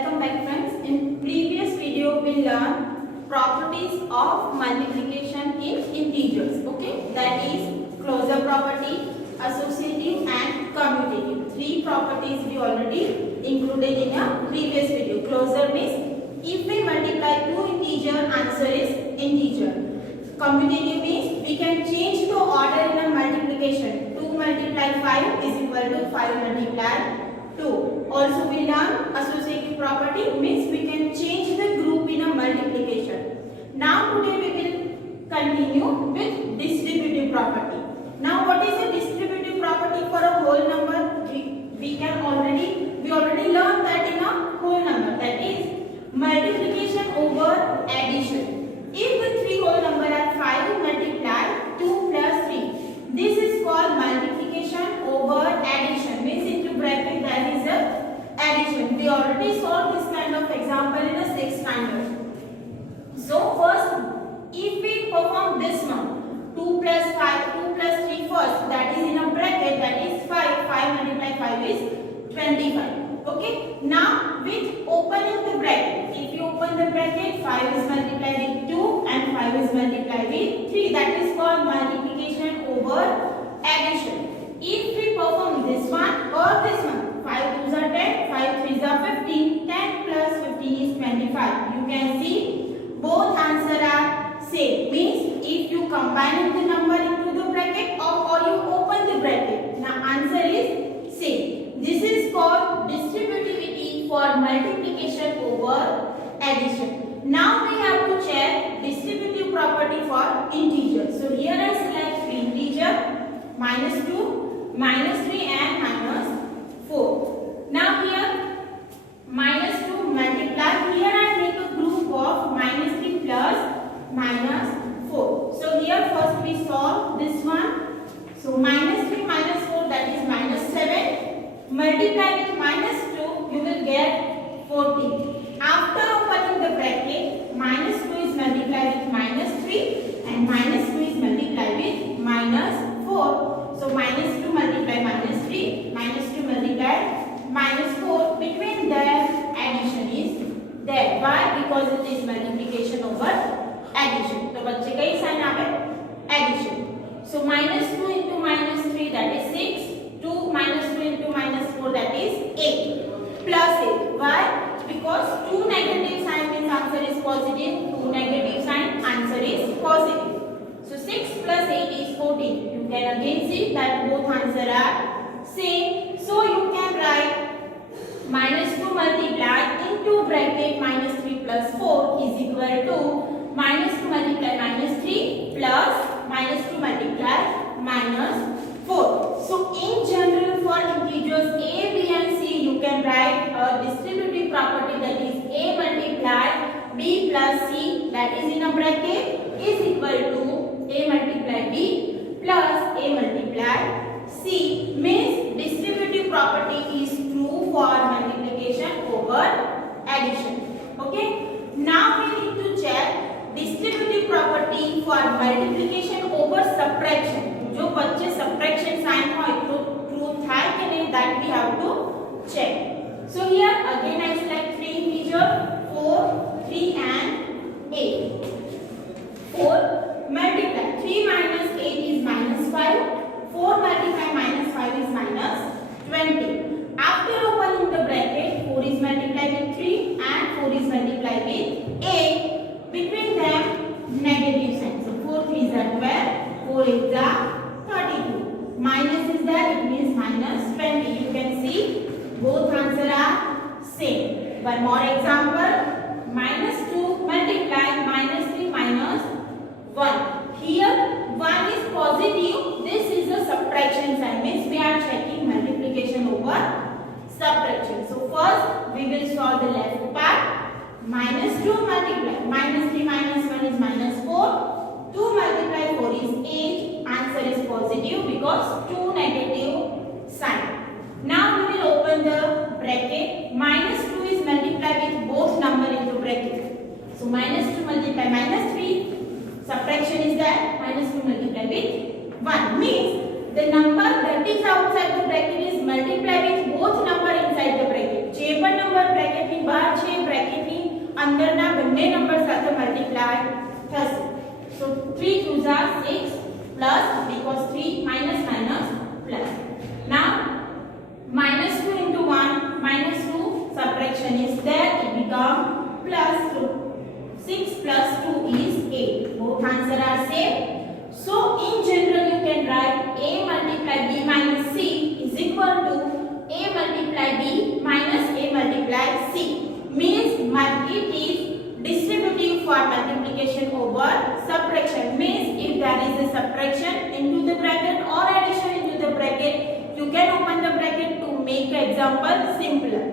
Welcome back friends. In previous video we learned properties of multiplication in integers. Okay, that is closure property, associative and commutative. Three properties we already included in a previous video. Closure means if we multiply two integer, answer is integer. Commutative means we can change the order in a multiplication. 2 multiply 5 is equal to 5 multiply 2. Also we learn associative property means we can change the group in a multiplication. Now today we will continue with distributive property. Now what is a distributive property for a whole number? We already learned that in a whole number, that is multiplication over addition. If the three whole number are 5 multiply 2 plus 3, this is called multiplication over addition, means into bracket that is a addition. We already solved this kind of example in a 6th standard. So first, if we perform this one, 2 plus 5, 2 plus 3 first, that is in a bracket, that is 5, 5 multiply 5 is 25. Okay, now with opening the bracket, if you open the bracket, 5 is multiplied with 2 and 5 is multiplied with 3, that is called multiplication over addition. If we perform this one or this one, 5 2s are 10, 5 3s are 15, 10 plus 15 is 25. You can see both answer are same, means if you combine the number into the bracket or you open the bracket, now answer is same. This is called distributivity for multiplication over addition. Now we have to check distributive property for integer. So here I select three integer, minus 2, minus 3 and minus 4. Now here minus 2 multiply, here I make a group of minus 3 plus minus 4. So here first we solve this one. So minus 3 minus 4, that is minus 7. Multiply with minus 2, you will get 14. After opening the bracket, minus 2 is multiplied with minus 3 and minus 2 is multiplied with minus 4. So minus 2 multiply minus 3, minus 2 multiply minus 4. Between them, addition is there. Why? Because it is multiplication over addition. So बच्चे का ही sign आवे addition. So minus 2 into minus 3, that is 6. 2 minus 2 into minus 4, that is 8 plus 8. Why? Because 2 negative sign means answer is positive, 2 negative sign answer is positive. So 6 plus 8 is 14. You can again see that both answer are same. So you can write minus 2 multiply into bracket minus 3 plus 4 is equal to minus 2 multiply minus 3 plus minus 2 multiply minus 4. So in general for integers a, b and c, you can write a distributive property, that is a multiply b plus c, that is in a bracket, is equal to a multiply b plus a multiply c, means distributive property is true for multiplication over addition. Okay, now we need to check distributive property for multiplication over subtraction. जो बच्चे subtraction sign हो तो truth है कि नहीं, that we have to check. So here again I select three integer 4, 3 and 8. 4 multiply 3 minus 8 is minus 5. 4 multiply minus 5 is minus 20. After opening the bracket, 4 is multiplied with 3 and 4 is multiplied with 8. Between them negative sign. So 4 3s are 12, 4 8s are 32. Minus is there, it means minus 20. You can see both answer are same. One more example. Minus 2 multiply minus 3 minus 1. Here 1 is positive. This is a subtraction sign, means we are checking multiplication over subtraction. So first we will solve the left part. Minus 2 multiply minus 3 minus 1 is minus 4. 2 multiply 4 is 8. Answer is positive because 2 negative sign. Now we will open the bracket. Minus 2 is multiplied with both number into bracket. So minus 2 multiply minus 3. Subtraction is there. Minus 2 multiply with 1. Means the number that is outside the bracket is multiplied with both number inside the bracket. जे पण number bracket ની બહાર અંદરના બંને number સાથે multiply થશે. So 3 2s are 6 plus because 3 minus minus plus. Now minus 2 into 1 minus 2 subtraction is there, it become plus 2. 6 plus 2 is 8. Both answer are same. So in general you can write a multiply b minus c is equal to a multiply b minus a multiply c. Means it is distributive for multiplication over subtraction. Means if there is a subtraction into the bracket or addition into the bracket, you can open the bracket to make the example simpler.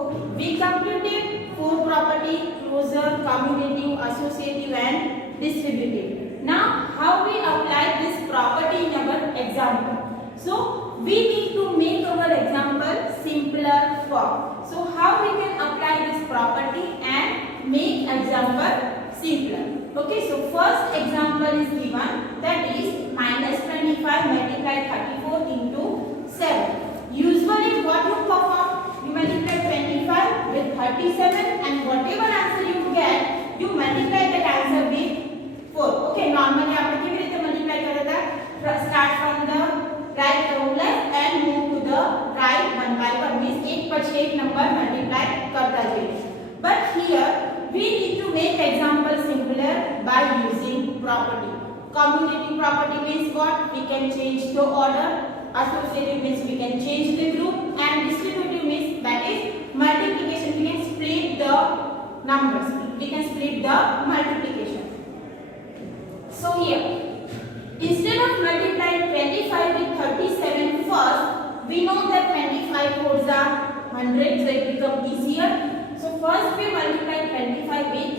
Okay, we completed 4 property: closure, commutative, associative and distributive. Now how we apply this property in our example? So we need to make our example simpler form. So how we can apply this property and make example simpler? Okay, so first example is given, that is minus 25 multiply 34 into 7. Usually what you perform, you multiply 25 with 37 and whatever answer you get, you multiply that answer with 4. Okay, normally આપણે કેવી રીતે multiply કરતા? Start from the right to left and move to the right one by one. Means એક પછી એક number multiply કરતા જઈએ. But here we need to make example simpler by using property. Commutative property means what? We can change the order. Associative means we can change the group, and distributive means that is multiplication. We can split the numbers. We can split the multiplication. So here, instead of multiplying 25 with 37 first, we know that 25 fours are 100, so it becomes easier. So first we multiply 25 with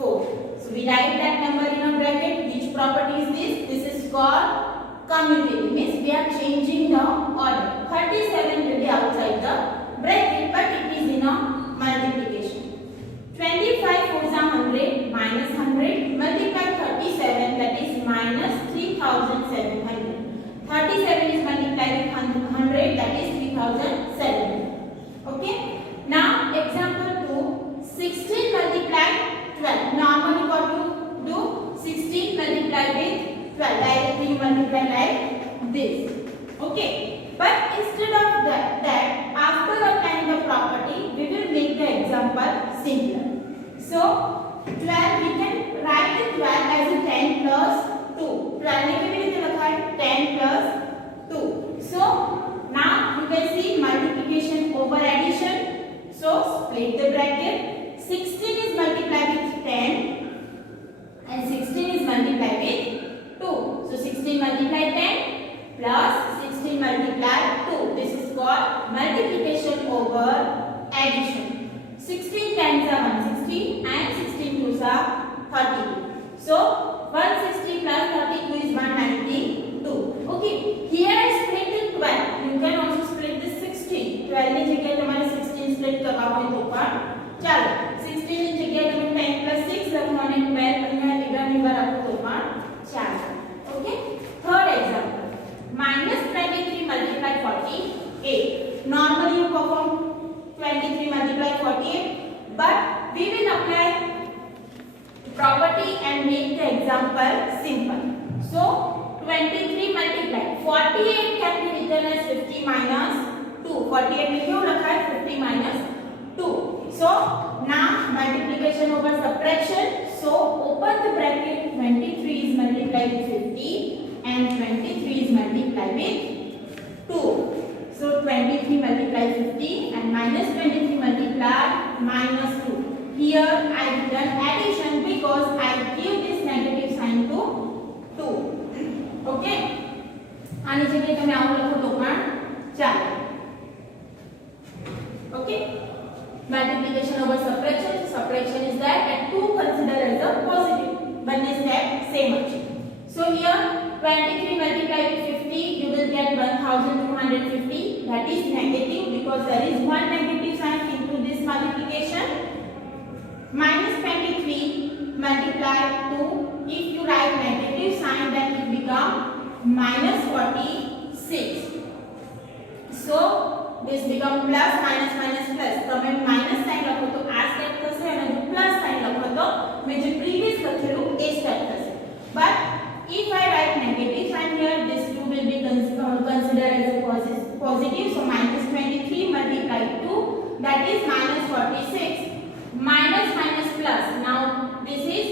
4. So we write that number in a bracket. Which property is this? This is called commutative. Means we are changing the order. 37 will be outside the bracket, but it is in a multiplication. 25 fours are 100 minus 100 multiply 37, that is minus 3700. 37 is multiplied with 100, that is 3700. Okay, now example 2, 16 multiply 12. Normally what you do, 16 multiply with 12, directly you multiply like this. Okay, but instead of that after applying the property, we will make the example simpler. So 12, we can write the 12 as a 10 plus 2. 12 ने केवी रीते लखाय 10 plus 2. So now you can see multiplication over addition. So split the bracket. 16 is multiplied with 10 and 16 is multiplied with 2. So 16 multiplied 10 plus 16 multiplied 2. This is called multiplication over addition. 16 tens are 160 and 16 twos are 32. So 160 plus 32 is 192. Okay, here I split the 12. You can also split the 16. 12 ની જગ્યાએ તમારે 16 split કરવા હોય તો પણ ચાલે. 16 ની જગ્યાએ તમે 10 plus 6 લખો અને 12 અહીંયા નિગા રાખો તો પણ ચાલે. Okay, third example, minus 23 multiply 48. Normally you perform 23 multiply 48, but we will apply property and make the example simple. So 23 multiply 48 can be written as 50 minus 2. 48 में क्यों रखा है 50 minus 2. So now multiplication over subtraction. So open the bracket. 23 is multiplied with 50 and 23 is multiplied with 2. So 23 multiply 50 and minus 23 multiply minus 2. Here I have done addition because I give this negative sign to 2. Okay, આની જગ્યાએ તમે આવું લખો તો પણ ચાલે. Okay, multiplication over subtraction. Subtraction is that and 2 consider as a positive. બંને step same છે. So here 23 multiplied with 50, you will get 1250. That is negative because there is one negative sign into this multiplication. Minus 23 multiplied 2. If you write negative sign, then it become minus 46. So this become plus minus minus plus. તમે minus sign લખો તો આ step થશે અને જો plus sign લખો તો મેં જે પ્રીવિયસ લખેલું એ સ્ટેપ થશે. But if I write negative sign here, this 2 will be considered as a positive. So minus 23 multiplied 2, that is minus 46. Minus minus plus. Now this is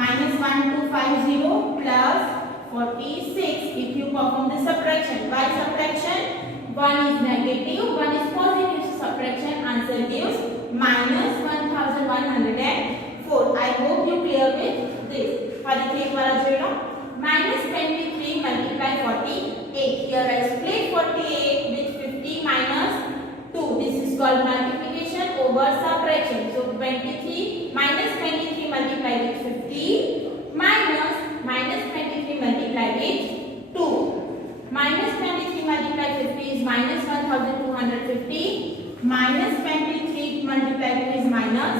minus 1250 plus 46. If you perform the subtraction, by subtraction, one is negative, one is positive. So subtraction answer gives minus 1104. I hope you clear with this. ફરીથી એકવાર જોઈ લો. minus 23 multiply 48. Here I split 48 with 50 minus 2. This is called multiplication over subtraction. So 23 minus 23 multiply with 50 minus minus 23 multiply with 2. Minus 23 multiply 50 is minus 1250. Minus 23 multiply 2 is minus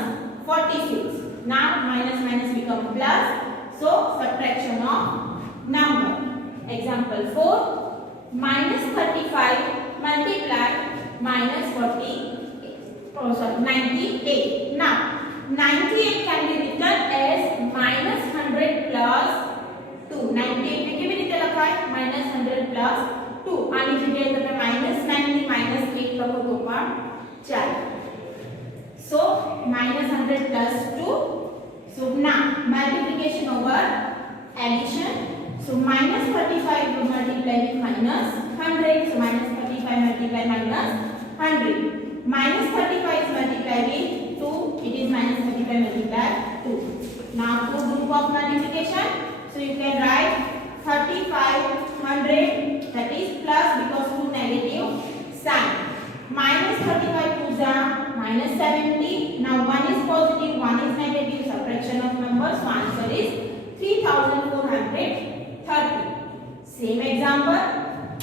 46. Now minus minus become plus. So subtraction of number. Example 4. Minus 35 multiply minus 98. Now 98 can be written as minus 100 plus 2. 98 ને કેવી રીતે લખાય? minus 100 plus 2. આની જગ્યાએ તમે minus 90 minus 8 લખો તો પણ ચાલે. So minus 100 plus 2. So now multiplication over addition. So minus 35 will multiply with minus 100. So minus 35 multiply minus 100. Minus 35 is multiplied with 2. It is minus 35 multiply 2. Now two group of multiplication. So you can write 3500, that is plus because two negative sign. Minus 35 2s are minus 70. Now one is positive, one is negative. Subtraction of numbers. So answer is 3430. Same example.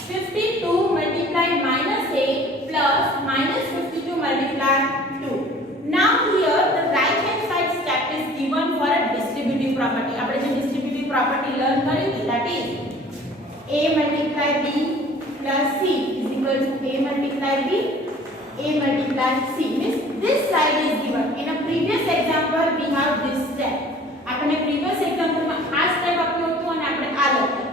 52 multiply minus 8 plus minus 52 multiply 2. Now here the right hand side step is given for a distributive property. આપણે જે distributive property learn કરી હતી, that is a multiply b plus c is equal to a multiply b, a multiply c. Means this side is given. In a previous example we have this step. આપણે previous example માં આ step આપ્યું હતું અને આપણે આ લખ્યું.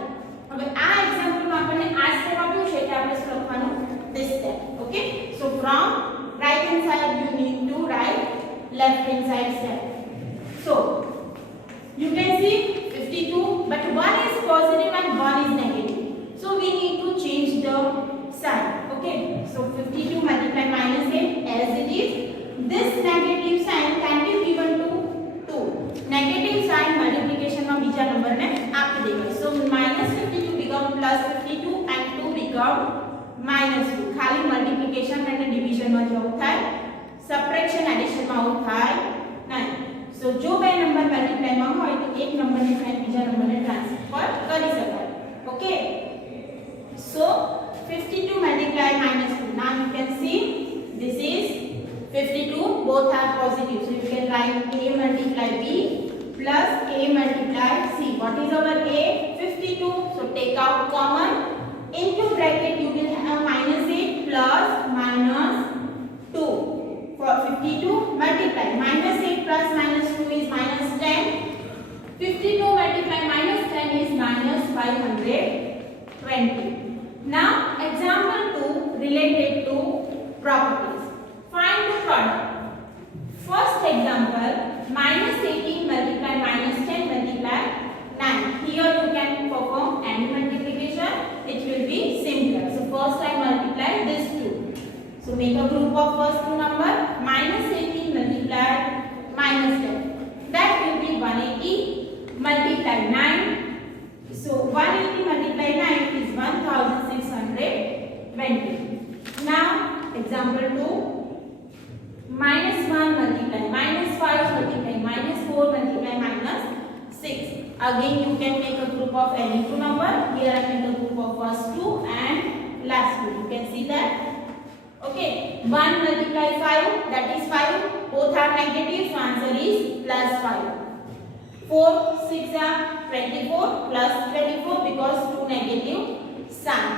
હવે આ example માં આપણને આ step આપ્યું છે એટલે આપણે શું લખવાનું? This step. Okay? So from right hand side you need to write left hand side step. So you can see 52, but one is positive and one is negative. So we need to change the sign. Okay? So 52 multiply minus 8 as it is. This negative sign can be given to 2. Negative sign multiplication માં બીજા નંબરને આપી દેવાય. So minus 52 become plus 52 and 2 become minus 2. ખાલી multiplication અને division માં જવું થાય. Subtraction addition માં આવું થાય નહીં. So જો બે નંબર મલ્ટીપ્લાય માં હોય તો એક નંબરને સાઇન બીજા નંબરને ટ્રાન્સફર કરી શકાય. Okay? So 52 multiply minus 2. Now you can see this is 52, both are positive. So you can write a multiply b plus a multiply c. What is our a? 52. So take out common. Into bracket you will have minus 8 plus minus 2. For 52 multiply minus 8 plus minus 2 is minus 10. 52 multiply minus 10 is minus 520. Now example 2 related to properties. Find the product. First example, minus 18 multiply minus 10 multiply 9. Here you can perform any multiplication. It will be simpler. So first I multiply this 2. So make a group of first two number. Minus 18 multiply minus 10. That will be 180 multiply 9. So 180 multiply 9 is 1620. Now example 2. Minus 1 multiply minus 5 multiply minus 4 multiply minus 6. Again you can make a group of any two number. Here I make a group of first two and last two. You can see that. Okay. 1 multiply 5, that is 5. Both are negative, so answer is plus 5. 4 6 are 24 plus 24 because 2 negative sign.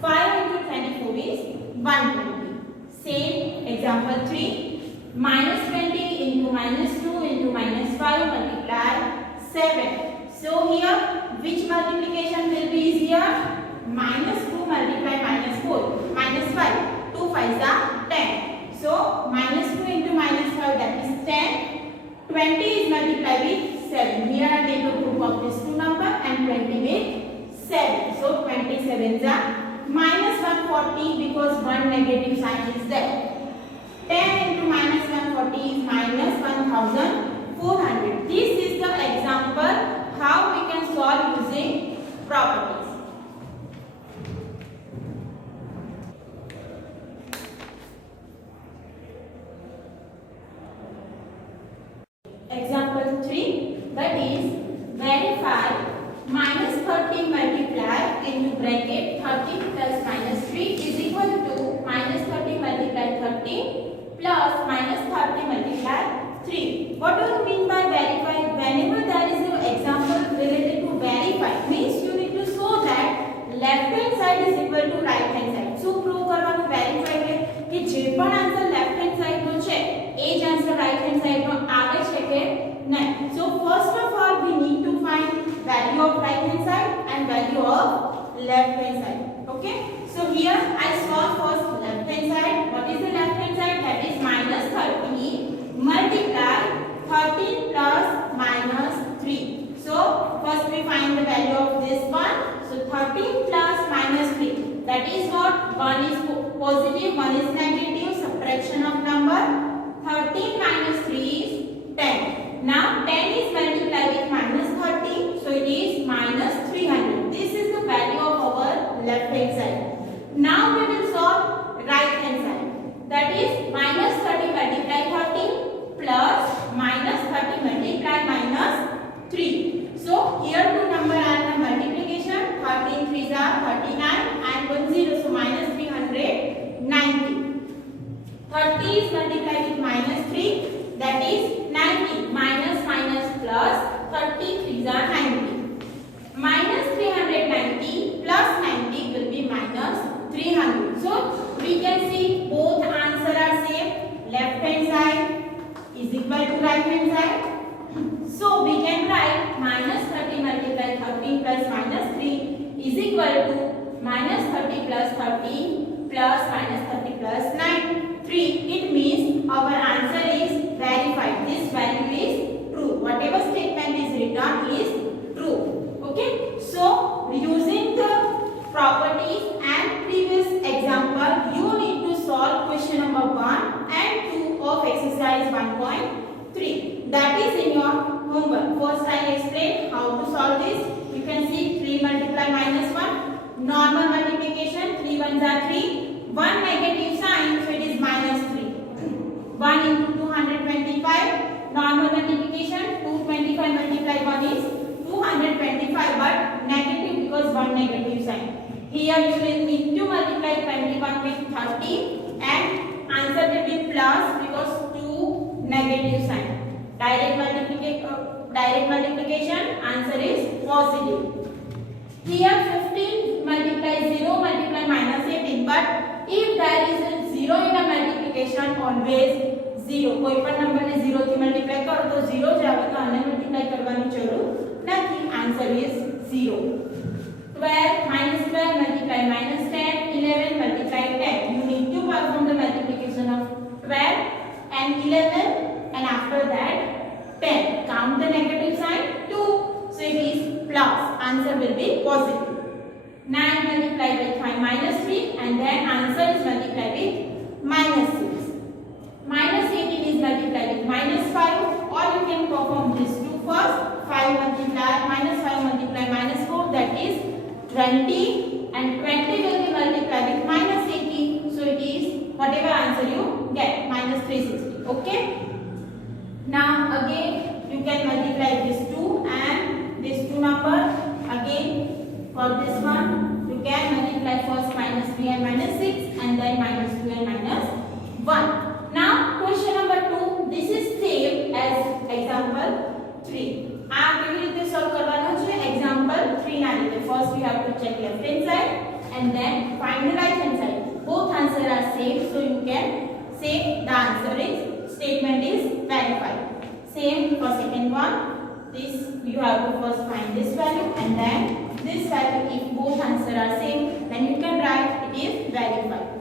5 into 24 is 120. Same example 3. Minus 20 into minus 2 into minus 5 multiply 7. So here which multiplication will be easier? Minus 2 multiply minus 4 minus 5. 2 5s are 10. So minus 2 into minus 5 that is 10. 20 is multiplied with 7. Here I make a group of these two numbers and 20 with 7. So 27s are minus 140 because one negative sign is there. 10 into minus 140 is minus 1400. This is the example how we can solve using properties. Example 3, that is verify minus 30 multiply into bracket 30 plus minus 3 is equal to minus 30 multiply 30 plus minus 30 multiply 3. What do you mean by verify? Whenever there is an example related to verify, means you need to show that left hand side is equal to right hand side. So prove કરવાનું verify એટલે કે જે પણ answer left hand side નો છે એ જ answer right hand side નો આવે છે કે નહીં. So first of all we need to find value of right hand side and value of left hand side. Okay, so here I solve first left hand side. What is the left hand side? That is minus 30 multiply 13 plus minus 3. So first we find the value of this one. So 13 plus minus 3, that is what? One is positive, one is negative, subtraction of number. 13 minus 3 is 10. Now 10 is multiplied with minus 30, so it is minus 300. This is the value of our left hand side. Now we will solve right hand side. That is minus 30 multiply 13 plus minus 30 multiply minus 3. So here two number are the multiplication. 13 3s are 39 and 1 0, so minus 390. 30 is multiplied with minus 3, that is 90. Minus minus plus 30 3s are 90. Minus 390 plus 90 will be minus 300. So we can see both answer are same. Left hand side is equal to right hand side. So we can write minus 30 multiply 13 plus minus 3 is equal to minus 30 plus 13 plus minus 30 plus 3. It means our answer is verified. This value is true. Whatever statement is written is true. Okay. So using the properties and previous example, you need to solve question number 1 and 2 of exercise 1.3. That is in your homework. First I explain how to solve this. You can see 3 multiply minus 1. Normal multiplication, 3 ones are 3. 1 negative sign, so it is minus 3. 1 into 225. Normal multiplication, 225 multiply 1 is 225, but negative because 1 negative sign. Here you will need to multiply 21 with 30 and answer will be plus because 2 negative sign. Direct multiplication, answer is positive. Here 15 multiply 0 multiply minus 18, but if there is a 0 in a multiplication, always 0. કોઈ પણ નંબરને 0 થી multiply કરો તો 0 જ આવે, તો આને મલ્ટીપ્લાય કરવાની જરૂર નથી. Answer is 0. 12 minus 12 multiply minus 10, 11 multiply 10. You need to perform the multiplication of 12 and 11 and after that 10. Count the negative sign 2, so it is plus. Answer will be positive. 9 multiplied with 5 minus 3 and then answer is multiplied with minus 6. Minus 18 is multiplied with minus 5, or you can perform this 2 first. 5 multiply minus 5 multiply minus 4, that is 20, and 20 will be multiplied with minus 18, so it is whatever answer you get, minus 360. Okay. Now again you can multiply this 2 and this 2 number. Again for this one you can multiply first minus 3 and minus 6 and then minus 2 and minus 1. Now question number 2, this is same as example 3. and then find the right hand side. Both answers are same, so you can say the answer is statement is verified. Same for second one. This you have to first find this value and then this value. If both answers are same, then you can write it is verified.